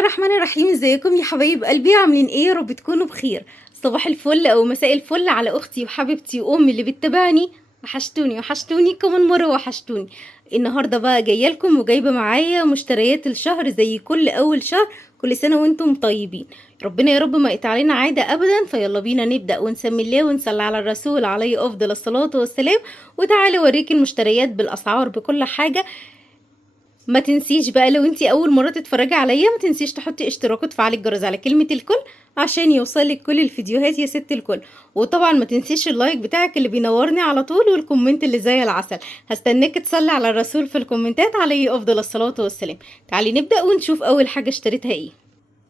الرحمن الرحيم. ازيكم يا حبايب قلبي؟ عاملين ايه؟ يا رب تكونوا بخير. صباح الفل او مساء الفل على اختي وحبيبتي وامي اللي بتتابعني. وحشتوني كمان مره وحشتوني. النهارده بقى جايه لكم وجايبه معايا مشتريات الشهر زي كل اول شهر. كل سنه وانتم طيبين. ربنا يا رب ما يقطع علينا عاده ابدا. فيلا بينا نبدا ونسمي الله ونصلي على الرسول عليه افضل الصلاه والسلام. وتعالى اوريك المشتريات بالاسعار بكل حاجه. ما تنسيش بقى لو انتي اول مرة تتفرجي عليا، ما تنسيش تحطي اشتراك وتفعلي الجرس على كلمة الكل عشان يوصلك كل الفيديوهات يا ست الكل. وطبعا ما تنسيش اللايك بتاعك اللي بينورني على طول، والكومنت اللي زي العسل. هستناك تصلي على الرسول في الكومنتات عليه افضل الصلاة والسلام. تعالي نبدأ ونشوف اول حاجة اشتريتها ايه.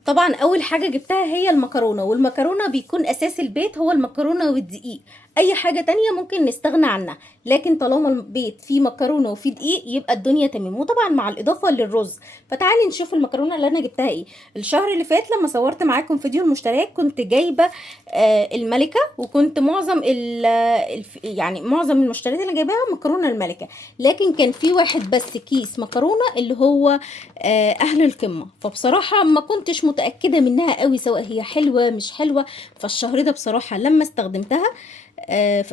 طبعا اول حاجه جبتها هي المكرونه، والمكرونه بيكون اساس البيت هو المكرونه والدقيق. اي حاجه تانية ممكن نستغنى عنها، لكن طالما البيت فيه مكرونه وفيه دقيق يبقى الدنيا تمام. وطبعا مع الاضافه للرز. فتعالي نشوف المكرونه اللي انا جبتها ايه. الشهر اللي فات لما صورت معاكم فيديو المشتريات كنت جايبه الملكه، وكنت معظم يعني معظم المشتريات اللي جايباها مكرونه الملكه. لكن كان في واحد بس كيس مكرونه اللي هو اهل القمه. فبصراحه ما كنتش متاكده منها قوي سواء هي حلوه مش حلوه. فالشهر ده بصراحه لما استخدمتها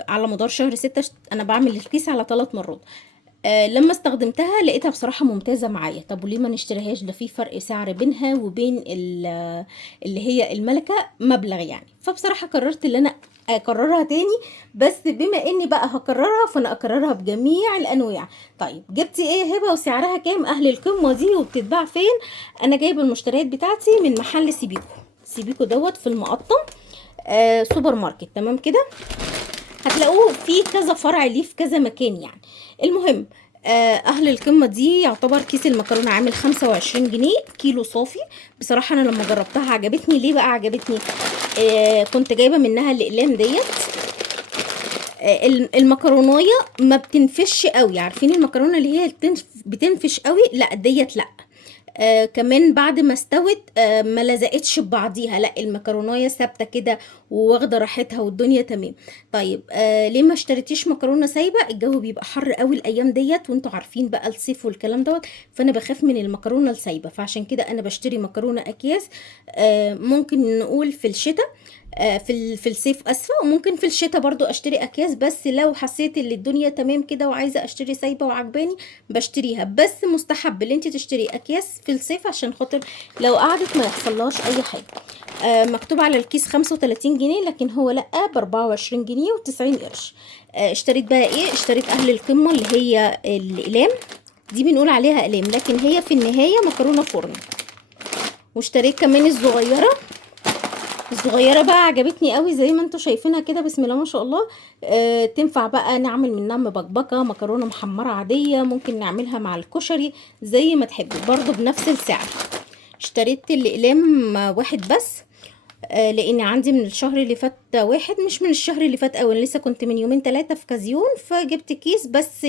على مدار شهر 6 انا بعمل الكيس على 3 مرات. لما استخدمتها لقيتها بصراحة ممتازة معايا. طب وليه ما نشتريهاش؟ ده في فرق سعر بينها وبين اللي هي الملكة مبلغ يعني. فبصراحة قررت ان انا اكررها تاني. بس بما اني بقى هكررها فانا اكررها بجميع الانواع. طيب جبتي ايه هبة وسعرها كام اهل القمة دي وبتتباع فين؟ انا جايبه المشتريات بتاعتي من محل سيبيكو دوت في المقطم. سوبر ماركت تمام كده. هتلاقوه في كذا فرع ليه في كذا مكان يعني. المهم اهل القمه دي يعتبر كيس المكرونه عامل 25 جنيه كيلو صافي. بصراحه انا لما جربتها عجبتني. ليه بقى عجبتني؟ كنت جايبه منها الاقلام ديت. المكرونايه ما بتنفش قوي. عارفين المكرونه اللي هي بتنفش قوي؟ لا ديت لا. كمان بعد ما استوت ما لزقتش ببعضيها. لا المكرونايه ثابته كده وواخده راحتها والدنيا تمام. طيب ليه ما اشتريتيش مكرونه سايبه؟ الجو بيبقى حر قوي الايام ديت وانتوا عارفين بقى الصيف والكلام دوت. فانا بخاف من المكرونه السايبه، فعشان كده انا بشتري مكرونه اكياس. ممكن نقول في الشتاء في الصيف اسفه، وممكن في الشتاء برضو اشتري اكياس. بس لو حسيت ان الدنيا تمام كده وعايزه اشتري سايبه وعجباني بشتريها. بس مستحب ان انت تشتري اكياس في الصيف عشان خاطر لو قعدت ما يحصلهاش اي حاجه. مكتوب على الكيس 35 جنيه لكن هو لا، ب 24 جنيه و90 قرش. اشتريت بقى ايه؟ اشتريت اهل القمه اللي هي الاقلام دي، بنقول عليها اقلام لكن هي في النهايه مكرونه فرن. واشتريت كمان الصغيره بقى عجبتني قوي زي ما انتوا شايفينها كده. بسم الله ما شاء الله. تنفع بقى نعمل منها مبكبكه، مكرونه محمره عاديه، ممكن نعملها مع الكشري زي ما تحبي برضو بنفس السعر. اشتريت الاقلام واحد بس. لان عندي من الشهر اللي فات واحد، مش من الشهر اللي فات اول، لسه كنت من يومين 3 في كازيون فجبت كيس بس.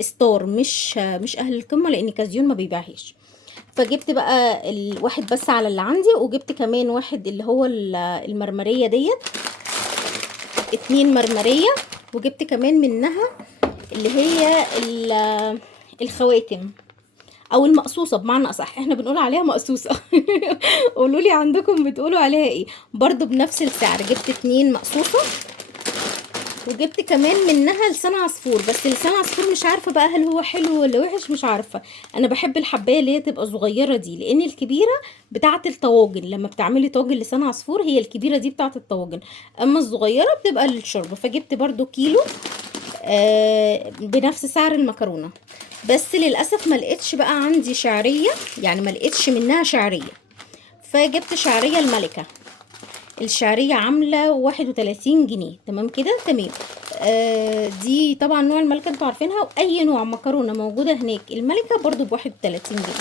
ستار مش اهل القمه لان كازيون ما بيبيعهاش. فجبت بقى الواحد بس على اللي عندي، وجبت كمان واحد اللي هو المرمرية ديت 2 مرمرية. وجبت كمان منها اللي هي الخواتم او المقصوصة بمعنى اصح، احنا بنقول عليها مقصوصة. قولوا لي عندكم بتقولوا عليها ايه؟ برضو بنفس السعر جبت 2 مقصوصة. وجبت كمان منها لسان عصفور، بس لسان عصفور مش عارفه بقى هل هو حلو ولا وحش، مش عارفه. انا بحب الحبايه اللي هي تبقى صغيره دي، لان الكبيره بتاعه الطواجن لما بتعملي طاجن لسان عصفور هي الكبيره دي بتاعه الطواجن، اما الصغيره بتبقى للشرب. فجبت برضو كيلو بنفس سعر المكرونه. بس للاسف ما لقيتش بقى عندي شعريه، يعني ما لقيتش منها شعريه. فجبت شعريه الملكه. الشعرية عاملة 31 جنيه تمام كده تمام. دي طبعا نوع الملكة انتوا عارفينها، واي نوع مكرونة موجودة هناك الملكة برضو ب31 جنيه.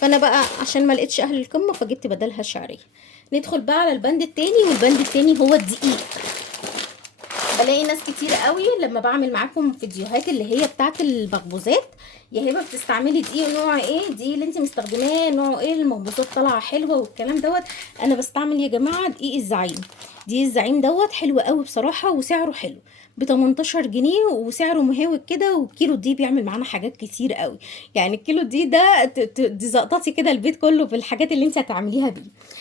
فانا بقى عشان ما لقيتش اهل القمة فجبت بدلها الشعرية. ندخل بقى على البند التاني، والبند التاني هو الدقيق. بلاقي ناس كتير قوي لما بعمل معاكم فيديوهات اللي هي بتاعت المخبوزات، يا هبه بتستعملي دقيق نوع ايه، دي اللي انت مستخدماه نوع ايه، المخبوزات طالعه حلوه والكلام دوت. انا بستعمل يا جماعه دقيق الزعيم. دقيق الزعيم دوت حلو قوي بصراحه، وسعره حلو ب 18 جنيه، وسعره مهاوي كده، والكيلو دي بيعمل معانا حاجات كتير قوي. يعني الكيلو دي ده دي زقطتي كده البيت كله بالحاجات اللي انت هتعمليها بيه.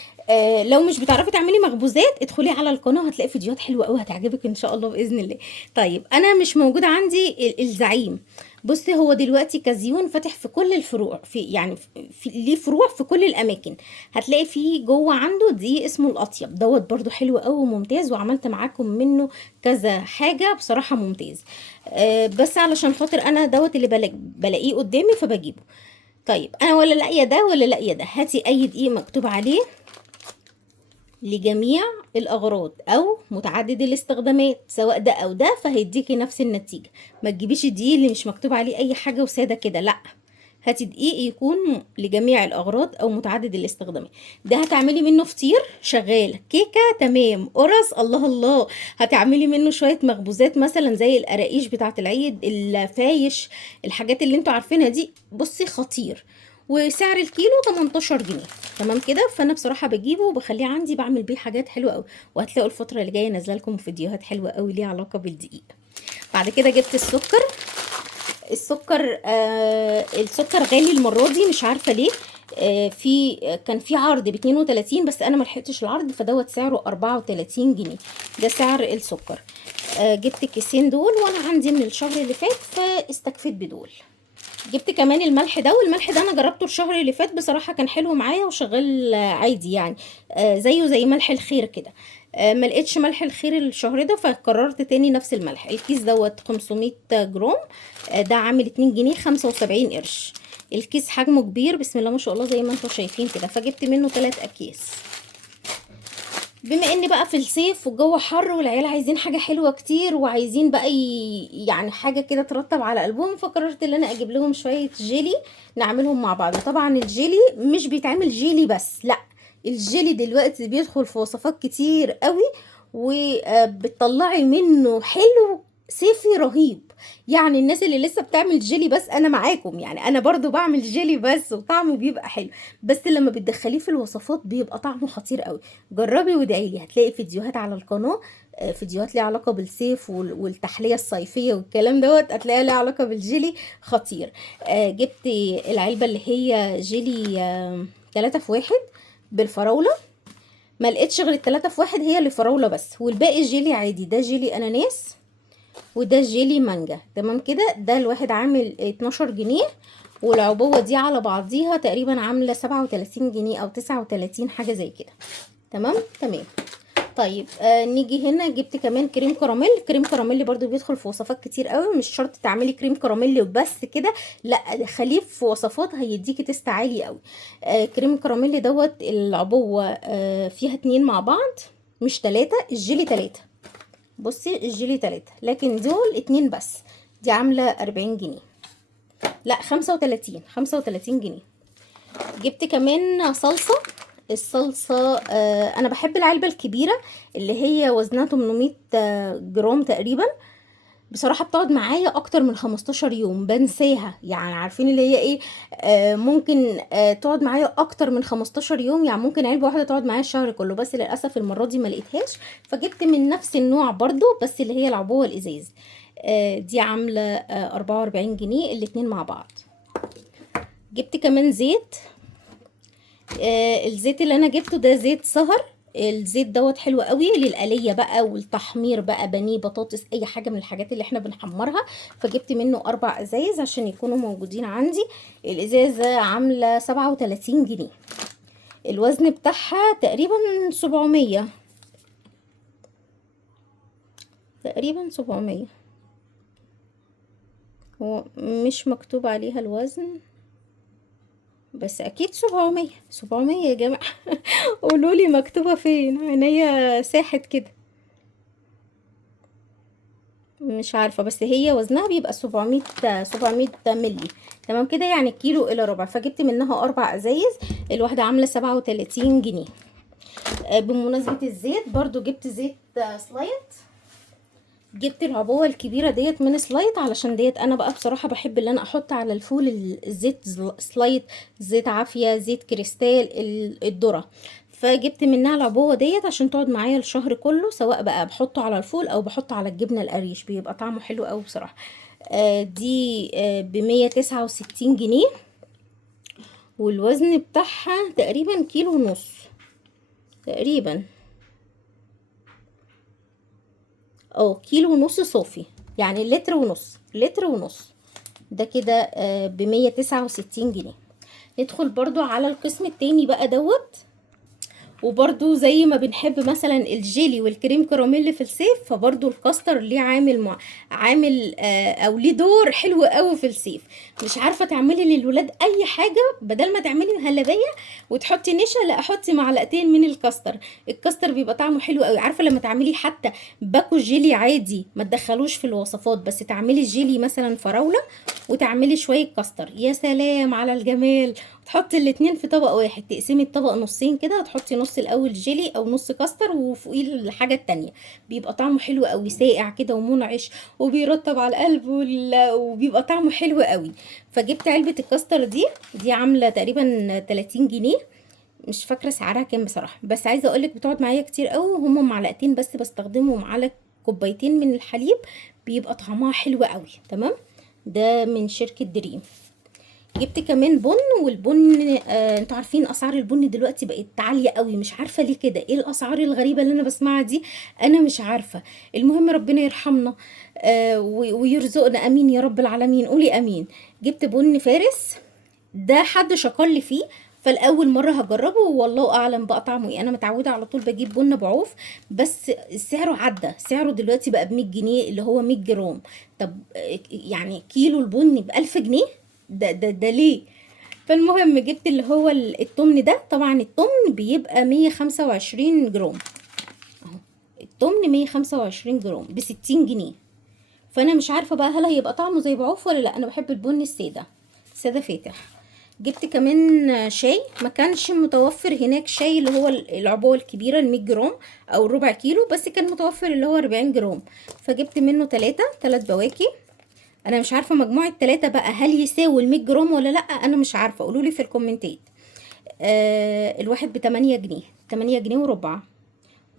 لو مش بتعرفي تعملي مخبوزات ادخلي على القناه، هتلاقي فيديوهات حلوه قوي هتعجبك ان شاء الله باذن الله. طيب انا مش موجود عندي الزعيم. بصي هو دلوقتي كازيون فاتح في كل الفروع، في يعني ليه فروع في كل الاماكن. هتلاقي فيه جوه عنده دي اسمه الاطيب دوت، برضو حلو قوي وممتاز، وعملت معاكم منه كذا حاجه بصراحه ممتاز. بس علشان خاطر انا دوت اللي بلاقيه قدامي فبجيبه. طيب انا ولا لاقيه ده ولا لاقيه ده، هاتي اي دقيق مكتوب عليه لجميع الأغراض أو متعدد الاستخدامات، سواء ده أو ده، فهيديكي نفس النتيجة. ما تجيبيش الدقيق اللي مش مكتوب عليه أي حاجة وسادة كده، لأ. هاتي دقيق يكون لجميع الأغراض أو متعدد الاستخدامات. ده هتعملي منه فطير شغال، كيكة تمام، قرص الله الله. هتعملي منه شوية مخبوزات مثلا زي القراقيش بتاعة العيد، الفايش، الحاجات اللي انتوا عارفينها دي، بصي خطير. وسعر الكيلو 18 جنيه. تمام كده. فانا بصراحه بجيبه وبخليه عندي، بعمل بيه حاجات حلوه قوي، وهتلاقوا الفتره اللي جايه نازله لكم فيديوهات حلوه قوي ليها علاقه بالدقيق. بعد كده جبت السكر. السكر غالي المره دي، مش عارفه ليه. كان في عرض ب 32، بس انا ما لحقتش العرض، فدوت سعره 34 جنيه. ده سعر السكر. جبت الكيسين دول وانا عندي من الشهر اللي فات، فاستكفيت بدول. جبت كمان الملح ده، والملح ده انا جربته الشهر اللي فات بصراحة كان حلو معايا وشغال عادي يعني. زيه زي ملح الخير كده. ما لقيتش ملح الخير الشهر ده، فقررت تاني نفس الملح. الكيس دوت 500 جرام. ده عامل 2 جنيه 75 قرش. الكيس حجمه كبير بسم الله ما شاء الله زي ما انتم شايفين كده، فجبت منه 3 اكياس. بما ان بقى في الصيف والجو حر والعيال عايزين حاجه حلوه كتير، وعايزين بقى يعني حاجه كده ترطب على قلبهم، فقررت ان انا اجيب لهم شويه جيلي نعملهم مع بعض. طبعا الجيلي مش بيتعمل جيلي بس، لا، الجيلي دلوقتي بيدخل في وصفات كتير قوي، وبتطلعي منه حلو صيفي رهيب. يعني الناس اللي لسه بتعمل جيلي بس، انا معاكم، يعني انا برضو بعمل جيلي بس وطعمه بيبقى حلو، بس لما بتدخليه في الوصفات بيبقى طعمه خطير قوي. جربي وادعي لي، هتلاقي فيديوهات على القناه، فيديوهات ليها علاقه بالصيف والتحليه الصيفيه والكلام دوت، هتلاقيها ليها علاقه بالجيلي خطير. جبت العلبه اللي هي جيلي 3 في 1 بالفراوله. ما لقيتش غير ال3 في 1 هي اللي فراوله بس، والباقي جيلي عادي. ده جيلي اناناس وده جيلي مانجا. تمام كده. ده الواحد عامل 12 جنيه، والعبوه دي على بعضيها تقريبا عامله 37 جنيه او 39 حاجه زي كده. تمام تمام. طيب نيجي هنا، جبت كمان كريم كراميل. كريم كراميل برضو بيدخل في وصفات كتير قوي، مش شرط تعملي كريم كراميل وبس كده، لا، خليه في وصفات هيديكي تست عالي قوي. كريم كراميل دوت العبوه فيها 2 مع بعض مش 3. الجيلي 3. بصي الجيلي 3 لكن دول 2 بس. دي عامله 40 جنيه، لا 35 جنيه. جبت كمان صلصه. الصلصه انا بحب العلبه الكبيره اللي هي وزنها 800 جرام تقريبا. بصراحه بتقعد معايا اكتر من 15 يوم، بنساها يعني، عارفين اللي هي ايه. ممكن تقعد معايا اكتر من 15 يوم، يعني ممكن علبه واحده تقعد معايا الشهر كله، بس للاسف المره دي ما لقيتهاش، فجبت من نفس النوع برضو بس اللي هي العبوه الازاز. دي عامله 44 جنيه الاتنين مع بعض. جبت كمان زيت. الزيت اللي انا جبته ده زيت سهر. الزيت دوت حلو قوي للقليه بقى والتحمير بقى، بانيه، بطاطس، اي حاجه من الحاجات اللي احنا بنحمرها. فجبت منه 4 ازايز عشان يكونوا موجودين عندي. الازازه عامله 37 جنيه. الوزن بتاعها تقريبا 700. تقريبا 700. هو مش مكتوب عليها الوزن، بس اكيد 700 يا جماعه. قولوا لي مكتوبه فين، عينيا ساحت كده. مش عارفه، بس هي وزنها بيبقى 700 مللي. تمام كده، يعني كيلو الا ربع. فجبت منها 4 ازايز، الواحده عامله 37 جنيه. بمناسبه الزيت برضو جبت زيت سلايت. جبت العبوه الكبيره ديت من سلايت، علشان ديت انا بقى بصراحه بحب اللي انا احط على الفول الزيت سلايت، زيت عافيه، زيت كريستال، الذره. فجبت منها العبوه ديت عشان تقعد معايا الشهر كله، سواء بقى بحطه على الفول او بحطه على الجبنه القريش، بيبقى طعمه حلو قوي بصراحه. دي ب169 جنيه، والوزن بتاعها تقريبا كيلو ونص تقريبا، كيلو ونص صافي، يعني لتر ونص، لتر ونص. ده كده ب169 جنيه. ندخل برضو على القسم التاني بقى دوت. وبرضو زي ما بنحب مثلا الجيلي والكريم كراميل في الصيف، فبرضو الكاستر ليه عامل او ليه دور حلو قوي في الصيف. مش عارفه تعملي للولاد اي حاجه، بدل ما تعملي مهلبيه وتحطي نشا، لا احطي معلقتين من الكاستر. الكاستر بيبقى طعمه حلو قوي. عارفه لما تعملي حتى باكو جيلي عادي، ما تدخلوش في الوصفات، بس تعملي جيلي مثلا فراوله وتعملي شويه كاستر، يا سلام على الجمال. تحطي الاتنين في طبق واحد، تقسمي الطبق نصين كده، وتحطي نص الاول جيلي او نص كاستر وفوقيه الحاجه التانية. بيبقى طعمه حلو قوي، ساقع كده ومنعش وبيرطب على القلب وبيبقى طعمه حلو قوي. فجبت علبه الكاستر دي عامله تقريبا 30 جنيه، مش فاكره سعرها كام بصراحه، بس عايزه اقولك بتقعد معايا كتير قوي، وهما معلقتين بس بستخدمهم على كوبايتين من الحليب، بيبقى طعمها حلو قوي. تمام. ده من شركه دريم. جبت كمان بن، والبن انتوا عارفين اسعار البن دلوقتي بقت عاليه قوي، مش عارفه ليه كده، ايه الاسعار الغريبه اللي انا بسمعها دي؟ انا مش عارفه. المهم ربنا يرحمنا ويرزقنا، امين يا رب العالمين، قولي امين. جبت بن فارس، ده حد شكر لي فيه، فالاول مره هجربه، والله اعلم بقى طعمه ايه. انا متعوده على طول بجيب بن بعوف، بس سعره عدى، سعره دلوقتي بقى ب100 جنيه، اللي هو 100 جرام. طب يعني كيلو البن ب1000 جنيه؟ ده ليه؟ فالمهم جبت اللي هو التمن ده. طبعا التمن بيبقى 125 جرام اهو، التمن 125 جرام ب60 جنيه. فانا مش عارفه بقى هل هيبقى طعمه زي بعوف ولا لا، انا بحب البن الساده، ساده فاتح. جبت كمان شاي، ما كانش متوفر هناك شاي اللي هو العبوه الكبيره ال100 جرام او الربع كيلو، بس كان متوفر اللي هو 40 جرام، فجبت منه 3 بواكي. انا مش عارفه مجموع التلاتة بقى هل يساوي ال100 جرام ولا لا، انا مش عارفه، قولولي في الكومنتات. الواحد ب8 جنيه، 8 جنيه وربع.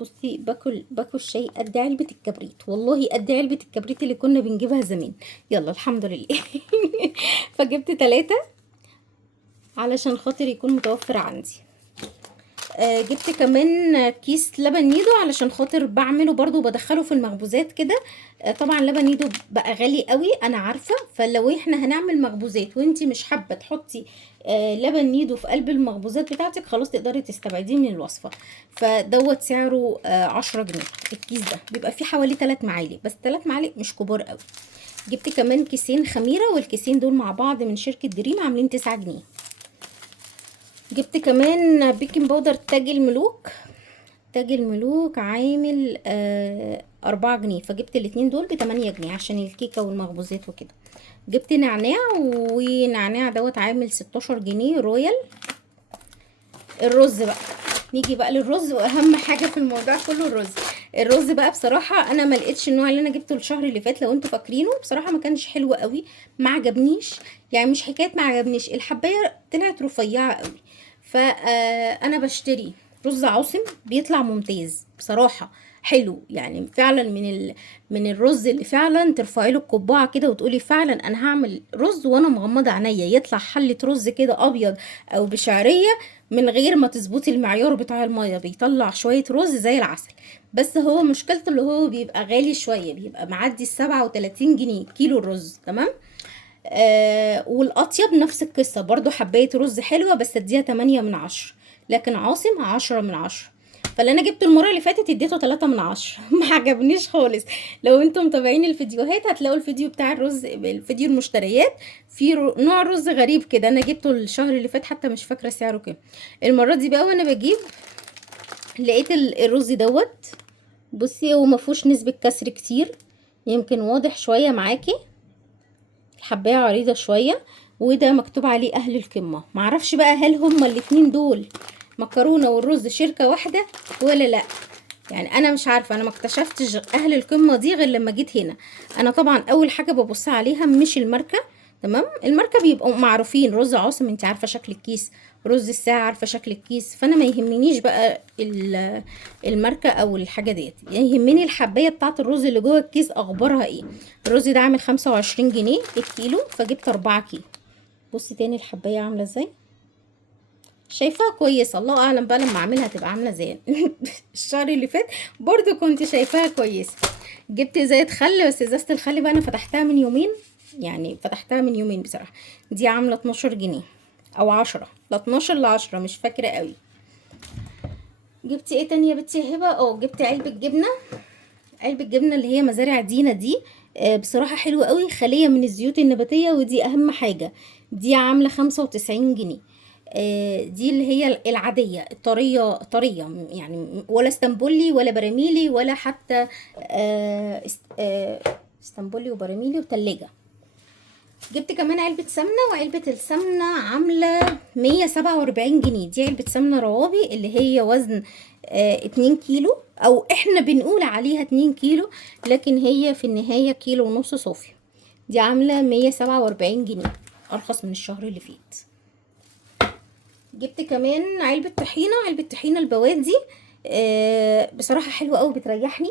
بصي باكل الشاي قد علبة الكبريت، والله قد علبة الكبريت اللي كنا بنجيبها زمان. يلا الحمد لله. فجبت 3 علشان خاطر يكون متوفر عندي. جبت كمان كيس لبن نيدو، علشان خاطر بعمله برضو بدخله في المخبوزات كده. طبعا لبن نيدو بقى غالي قوي انا عارفه، فلو احنا هنعمل مخبوزات وانتي مش حابه تحطي لبن نيدو في قلب المخبوزات بتاعتك، خلاص تقدري تستبعديه من الوصفه. فدوت سعره 10 جنيه. الكيس ده بيبقى فيه حوالي 3 معالق، بس 3 معالق مش كبار قوي. جبت كمان كيسين خميره، والكيسين دول مع بعض من شركه دريم عاملين 9 جنيه. جبت كمان بيكنج باودر تاج الملوك، تاج الملوك عامل 4 جنيه، فجبت الاتنين دول ب8 جنيه عشان الكيكة والمخبوزات وكده. جبت نعناع، ونعناع دوت عامل 16 جنيه رويال. الرز بقى، نيجي بقى للرز، واهم حاجة في الموضوع كله الرز. الرز بقى بصراحة انا ما لقيتش النوع اللي انا جبته الشهر اللي فات، لو انتوا فاكرينه، بصراحة ما كانش حلو قوي، ما عجبنيش. يعني مش حكاية ما عجبنيش، الحباية طلعت رفيعة قوي. فانا بشتري رز عاصم، بيطلع ممتاز بصراحة، حلو يعني فعلا، من الرز اللي فعلا ترفعي له القبعه كده وتقولي فعلا انا هعمل رز وانا مغمضه عينيا، يطلع حله رز كده ابيض او بشعريه، من غير ما تظبطي المعيار بتاع الميه، بيطلع شويه رز زي العسل. بس هو مشكلته اللي هو بيبقى غالي شويه، بيبقى معدي 37 جنيه كيلو الرز. تمام. والاطيب نفس القصه برضو، حبايه رز حلوه بس اديها 8 من 10، لكن عاصم 10 من 10. فاللي انا جبته المره اللي فاتت اديته 3 من 10. ما عجبنيش خالص. لو انتم متابعين الفيديوهات هتلاقوا الفيديو بتاع الرز، الفيديو المشتريات، في نوع رز غريب كده، انا جبته الشهر اللي فات حتى مش فاكره سعره كام. المره دي بقى وانا بجيب لقيت الرز دوت، بصي هو مفهوش نسبه كسر كتير، يمكن واضح شويه معاكي، الحبايه عريضه شويه، وده مكتوب عليه اهل القمه. معرفش بقى هل هما الاتنين دول مكرونه والرز شركه واحده ولا لا، يعني انا مش عارفه، انا ما اكتشفتش اهل القمه دي غير لما جيت هنا. انا طبعا اول حاجه ببص عليها مش الماركه، تمام؟ الماركه بيبقوا معروفين، رز عاصم انت عارفه شكل الكيس، رز الساعه عارفه شكل الكيس، فانا ما يهمنيش بقى الماركه او الحاجه ديت، يعني يهمني الحبايه بتاعه الرز اللي جوه الكيس اخبارها ايه. الرز ده عامل 25 جنيه الكيلو، فجبت 4 كيلو. بصي تاني الحبايه عامله ازاي، شايفاها كويسه، الله اعلم بقى لما اعملها تبقى عامله ازاي. الشهر اللي فات برضو كنت شايفاها كويسه. جبت ازازه خل، بس ازازه الخل بقى انا فتحتها من يومين، يعني فتحتها من يومين بصراحه. دي عامله 12 جنيه او 10، لا 12 ل 10 مش فاكره قوي. جبت ايه تاني يا بنتي يا هبه؟ جبت علبه جبنه، علبة جبنة اللي هي مزارع دينا دي. بصراحة حلوة قوي، خالية من الزيوت النباتية، ودي اهم حاجة. دي عاملة 95 جنيه. دي اللي هي العادية الطرية طرية، يعني ولا اسطنبولي ولا براميلي ولا حتى اسطنبولي وبراميلي وتلاجة. جبت كمان علبة سمنة، وعلبة السمنة عاملة 147 جنيه. دي علبة سمنة روابي اللي هي وزن 2 كيلو، او احنا بنقول عليها 2 كيلو، لكن هي في النهاية كيلو ونص صافي. دي عاملة 147 جنيه، ارخص من الشهر اللي فات. جبت كمان علبة طحينة، علبة طحينة البوادي. بصراحة حلوة قوي بتريحني.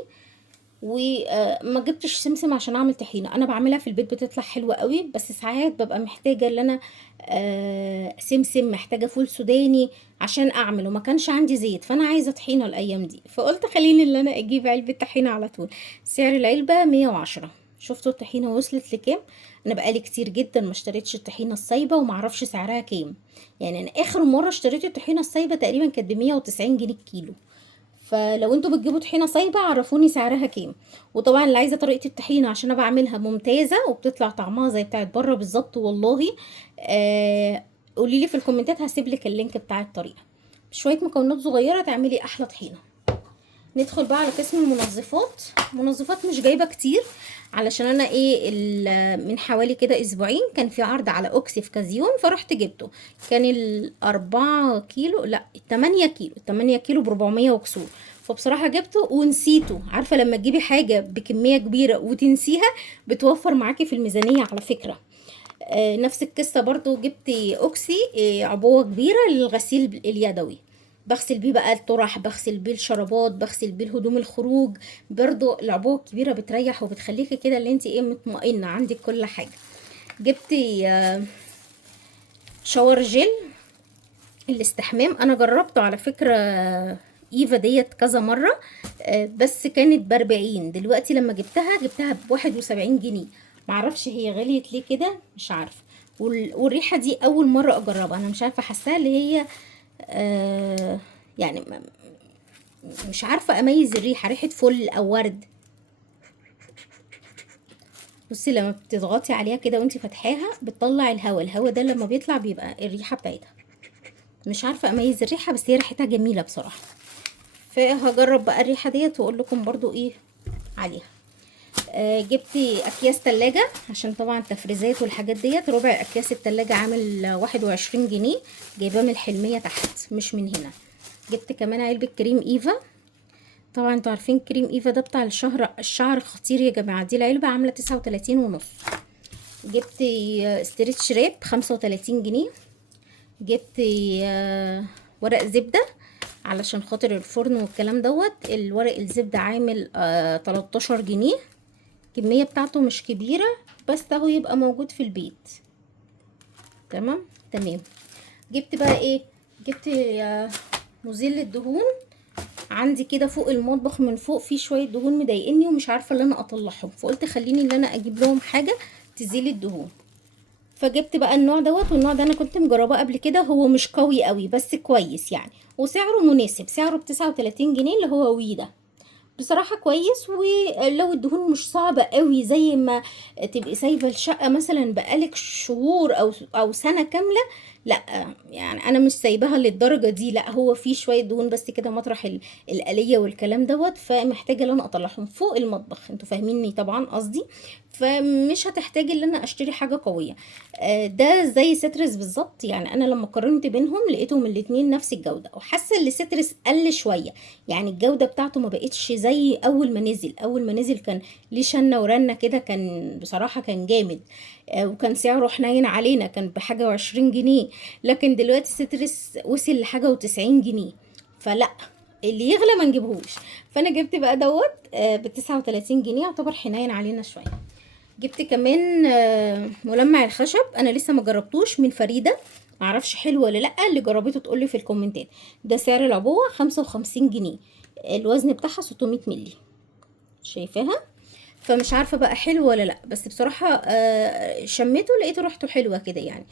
وما جبتش سمسم عشان اعمل طحينه، انا بعملها في البيت بتطلع حلوه قوي، بس ساعات ببقى محتاجه ان انا سمسم، محتاجه فول سوداني عشان اعمل، وما كانش عندي زيت، فانا عايزه طحينه الايام دي، فقلت خليني ان انا اجيب علبه طحينه على طول. سعر العلبه 110. شفتوا الطحينه وصلت لكام؟ انا بقالي كتير جدا ما اشتريتش الطحينه السايبه، ومعرفش سعرها كام. يعني انا اخر مره اشتريت الطحينه السايبه تقريبا كانت ب 190 جنيه الكيلو. فلو انتوا بتجيبوا طحينه صايبه عرفوني سعرها كام. وطبعا اللي عايزه طريقه الطحينه عشان انا بعملها ممتازه وبتطلع طعمها زي بتاعت بره بالظبط والله، قولي لي في الكومنتات، هسيب لك اللينك بتاع الطريقه. بشويه مكونات صغيره تعملي احلى طحينه. ندخل بقى على قسم المنظفات. منظفات مش جايبه كتير، علشان انا من حوالي كده اسبوعين كان في عرض على اوكسي في كازيون، فرحت جبته. كان 4 كيلو، لا 8 كيلو، 8 كيلو ب400 وكسور. فبصراحة جبته ونسيته. عارفة لما تجيبي حاجة بكمية كبيرة وتنسيها، بتوفر معاكي في الميزانية على فكرة. نفس القصة برضو جبت اوكسي، عبوة كبيرة للغسيل اليدوي. بغسل بيه بقى الطرح، بغسل بيه الشرابات، بغسل بيه الهدوم الخروج. برضو العبوة الكبيرة بتريح وبتخليكي كده اللي انت مطمئنة عندك كل حاجة. جبت شاور جل الاستحمام، انا جربته على فكرة ايفا ديت كذا مرة، بس كانت ب40. دلوقتي لما جبتها ب71 جنيه. معرفش هي غليت ليه كده، مش عارفة. والريحة دي اول مرة اجربها، انا مش عارفة، حاساها اللي هي يعني مش عارفة اميز الريحة، ريحة فل او ورد. بصي لما بتضغطي عليها كده وانت فاتحاها بتطلع الهواء ده لما بيطلع بيبقى الريحة بتاعتها. مش عارفة اميز الريحة، بس هي ريحتها جميلة بصراحة. فهجرب بقى الريحة ديت واقول لكم برضو ايه عليها. جبت اكياس تلاجة عشان طبعا التفريزات والحاجات ديت. ربع اكياس التلاجة عامل 21 جنيه، جايباه من الحلمية تحت مش من هنا. جبت كمان علبة كريم ايفا. طبعا انتوا عارفين كريم ايفا ده بتاع الشعر خطير يا جماعة. دي العلبة عاملة 39.5. جبت استريتش راب 35 جنيه. جبت ورق زبدة علشان خاطر الفرن والكلام دوت. الورق الزبدة عامل 13 جنيه. الكمية بتاعته مش كبيرة، بس اهو يبقى موجود في البيت. تمام. جبت بقى ايه؟ جبت مزيل للدهون. عندي كده فوق المطبخ من فوق في شوية دهون مضايقني ومش عارفة ان انا اطلعهم، فقلت خليني ان انا اجيب لهم حاجة تزيل الدهون. فجبت بقى النوع دوت، والنوع ده انا كنت مجرباه قبل كده، هو مش قوي قوي بس كويس يعني، وسعره مناسب. سعره ب39 جنيه اللي هو وي ده. بصراحة كويس. ولو الدهون مش صعبة قوي زي ما تبقي سايبة الشقة مثلا بقالك شهور او سنة كاملة، لا يعني انا مش سايباها للدرجة دي، لا هو فيه شوية دهون بس كده مطرح الآلية والكلام دوت، فمحتاجة ان انا اطلعهم فوق المطبخ، انتوا فاهميني طبعا قصدي. فمش هتحتاج ان انا اشتري حاجه قويه. ده زي سيترس بالظبط، يعني انا لما قارنت بينهم لقيتهم الاتنين نفس الجوده، وحاسه ان سيترس قل شويه، يعني الجوده بتاعته ما بقتش زي اول ما نزل. اول ما نزل كان ليه شنه ورنه كده، كان بصراحه كان جامد. وكان سعره حنين علينا، كان بحاجه و20 جنيه. لكن دلوقتي سيترس وصل لحاجه و90 جنيه، فلا، اللي يغلى ما نجيبهوش. فانا جبت بقى دوت ب39 جنيه، يعتبر حنين علينا شويه. جبت كمان ملمع الخشب، انا لسه ما جربتوش، من فريده، معرفش حلو ولا لا، اللي جربته تقولي في الكومنتات. ده سعر العبوه 55 جنيه، الوزن بتاعها 600 مللي، شايفاها؟ فمش عارفه بقى حلو ولا لا، بس بصراحه شميته لقيته ريحته حلوه كده يعني.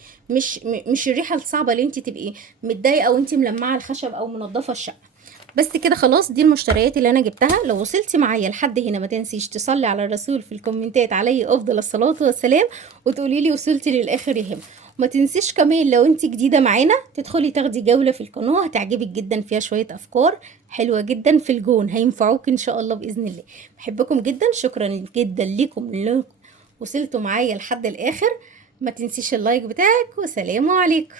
مش الريحه الصعبه اللي انت تبقي متضايقه وانت ملمعه الخشب او منضفه الشقه. بس كده خلاص، دي المشتريات اللي انا جبتها. لو وصلتي معايا لحد هنا ما تنسيش تصلي على الرسول في الكومنتات، عليه افضل الصلاه والسلام، وتقولي لي وصلتي للاخر يهم. ما تنسيش كمان لو انت جديده معانا تدخلي تاخدي جوله في القناه، هتعجبك جدا، فيها شويه افكار حلوه جدا في الجون، هينفعوك ان شاء الله باذن الله. بحبكم جدا، شكرا جدا لكم اللي وصلتوا معايا لحد الاخر. ما تنسيش اللايك بتاعك، وسلام عليكم.